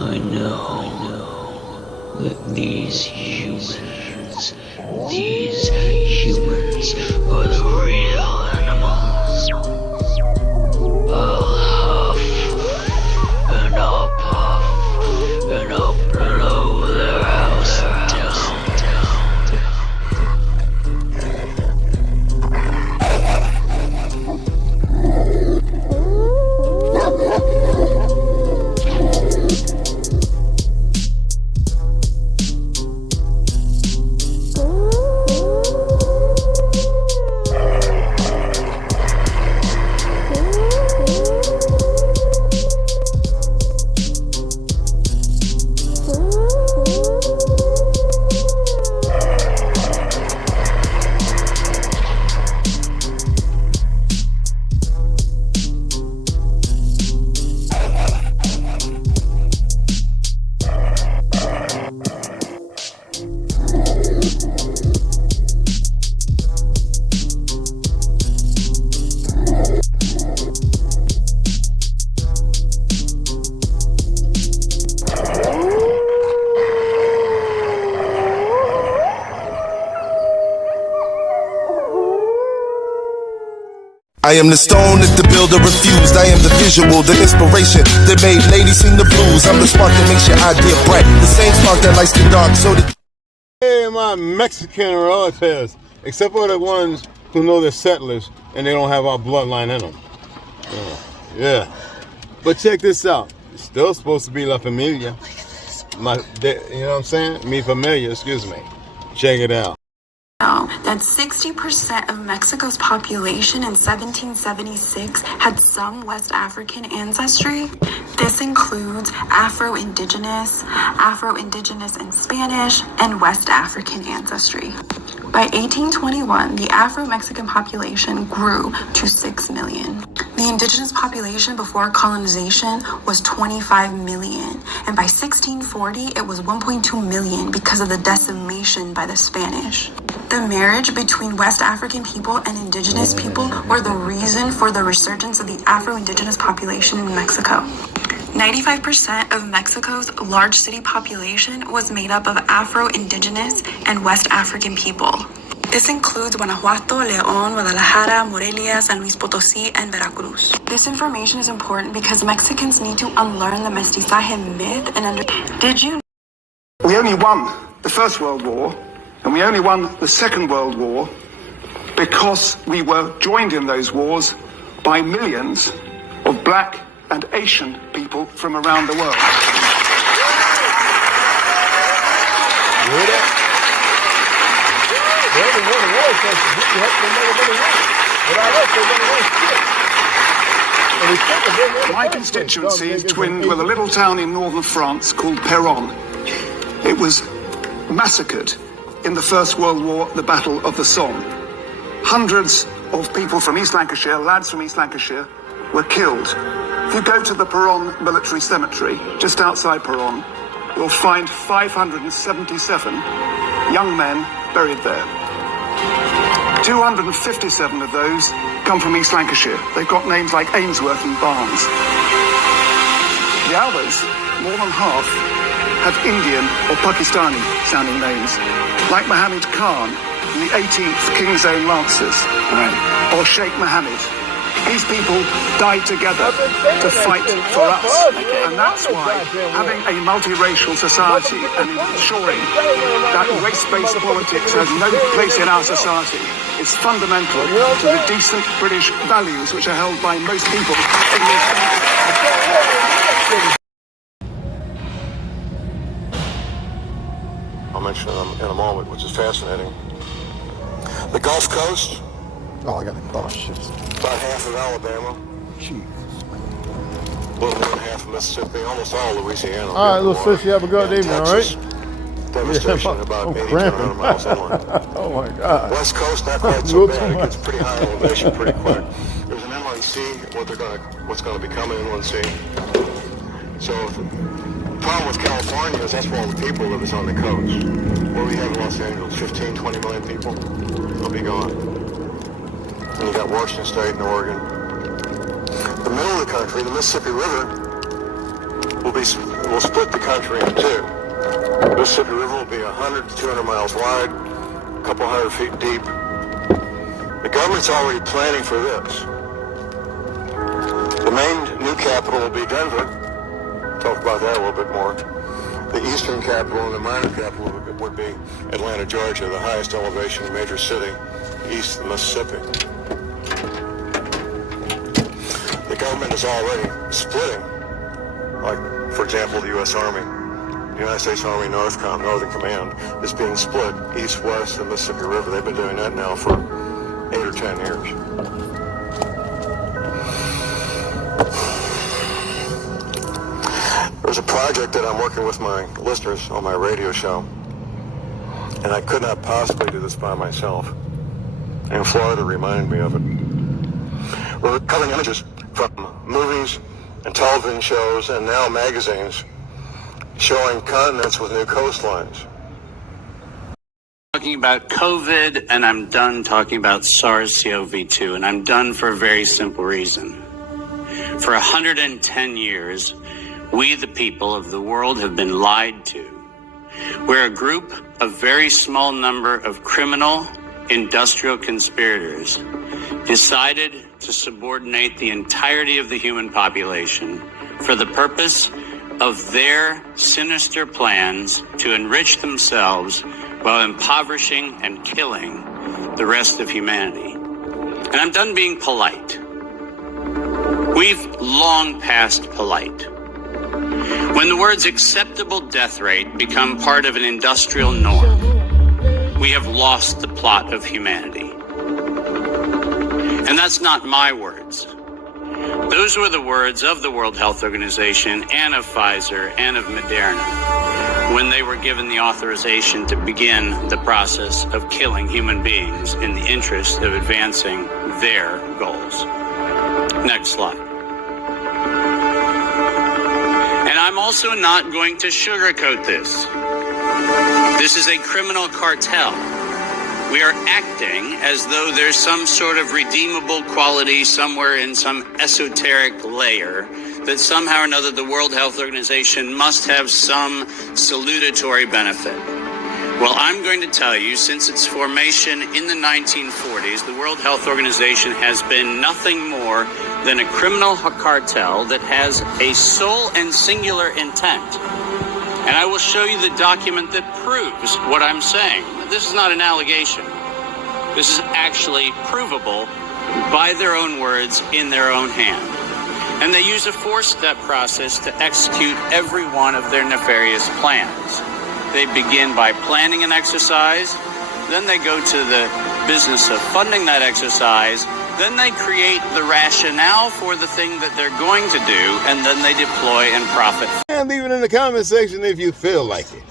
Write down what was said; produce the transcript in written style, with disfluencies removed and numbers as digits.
I know that these humans are the real animals. I'll huff and I'll puff and I'll blow their house down. I am the stone that the builder refused. I am the visual, the inspiration that made ladies sing the blues. I'm the spark that makes your idea bright. The same spark that lights the dark so that... Hey, my Mexican relatives, except for the ones who know they're settlers and they don't have our bloodline in them. Yeah. But check this out. It's still supposed to be La Familia. You know what I'm saying? Mi Familia, excuse me. Check it out. That 60% of Mexico's population in 1776 had some West African ancestry. This includes Afro-Indigenous in Spanish, and West African ancestry. By 1821, the Afro-Mexican population grew to 6 million. The indigenous population before colonization was 25 million, and by 1640, it was 1.2 million because of the decimation by the Spanish. The marriage between West African people and indigenous people were the reason for the resurgence of the Afro-Indigenous population in Mexico. 95% of Mexico's large city population was made up of Afro-Indigenous and West African people. This includes Guanajuato, León, Guadalajara, Morelia, San Luis Potosí, and Veracruz. This information is important because Mexicans need to unlearn the mestizaje myth and Did you? We only won the First World War, and we only won the Second World War because we were joined in those wars by millions of black and Asian people from around the world. My constituency is twinned with a little town in northern France called Péronne. It was massacred in the First World War, the Battle of the Somme. Hundreds of people from East Lancashire, lads from East Lancashire, were killed. If you go to the Péronne military cemetery, just outside Péronne, you'll find 577 young men buried there. 257 of those come from East Lancashire. They've got names like Ainsworth and Barnes. The others, more than half, have Indian or Pakistani sounding names, like Muhammad Khan in the 18th King's Own Lancers, or Sheikh Mohammed. These people died together to fight for us, and that's why having a multiracial society and ensuring that race-based politics has no place in our society is fundamental to the decent British values which are held by most people in this country. I'll mention them in a moment, which is fascinating. The Gulf Coast. Shit. About half of Alabama. Jesus. A little more than half of Mississippi, almost all Louisiana. All right, little sis, you have a good evening, all right? Devastation about 80 to 100 miles inland. Oh my God. West Coast, not quite so bad. It gets pretty high elevation pretty quick. There's an inland sea, what's going to become an inland sea. So the problem with California is that's where all the people live is on the coast. Where we have in Los Angeles, 15, 20 million people, they'll be gone. And you got Washington State and Oregon. The middle of the country, the Mississippi River, will split the country in two. The Mississippi River will be 100 to 200 miles wide, a couple hundred feet deep. The government's already planning for this. The main new capital will be Denver. Talk about that a little bit more. The eastern capital and the minor capital would be Atlanta, Georgia, the highest elevation major city east of the Mississippi. The government is already splitting, like, for example, the U.S. Army. The United States Army Northern Command is being split east-west of the Mississippi River. They've been doing that now for 8 or 10 years. There's a project that I'm working with my listeners on my radio show, and I could not possibly do this by myself. And Florida reminded me of it. We're covering images from movies and television shows and now magazines showing continents with new coastlines. Talking about COVID, and I'm done talking about SARS-CoV-2, and I'm done for a very simple reason. For 110 years, we, the people of the world, have been lied to. We're a group of very small number of criminal, industrial conspirators decided to subordinate the entirety of the human population for the purpose of their sinister plans to enrich themselves while impoverishing and killing the rest of humanity. And I'm done being polite. We've long passed polite. When the words acceptable death rate become part of an industrial norm, we have lost the plot of humanity. And that's not my words. Those were the words of the World Health Organization and of Pfizer and of Moderna when they were given the authorization to begin the process of killing human beings in the interest of advancing their goals. Next slide. And I'm also not going to sugarcoat this. This is a criminal cartel. We are acting as though there's some sort of redeemable quality somewhere in some esoteric layer that somehow or another the World Health Organization must have some salutatory benefit. Well, I'm going to tell you, since its formation in the 1940s, the World Health Organization has been nothing more than a criminal cartel that has a sole and singular intent. And I will show you the document that proves what I'm saying. This is not an allegation. This is actually provable by their own words in their own hand. And they use a 4-step process to execute every one of their nefarious plans. They begin by planning an exercise, then they go to the business of funding that exercise, then they create the rationale for the thing that they're going to do, and then they deploy and profit. And leave it in the comment section if you feel like it.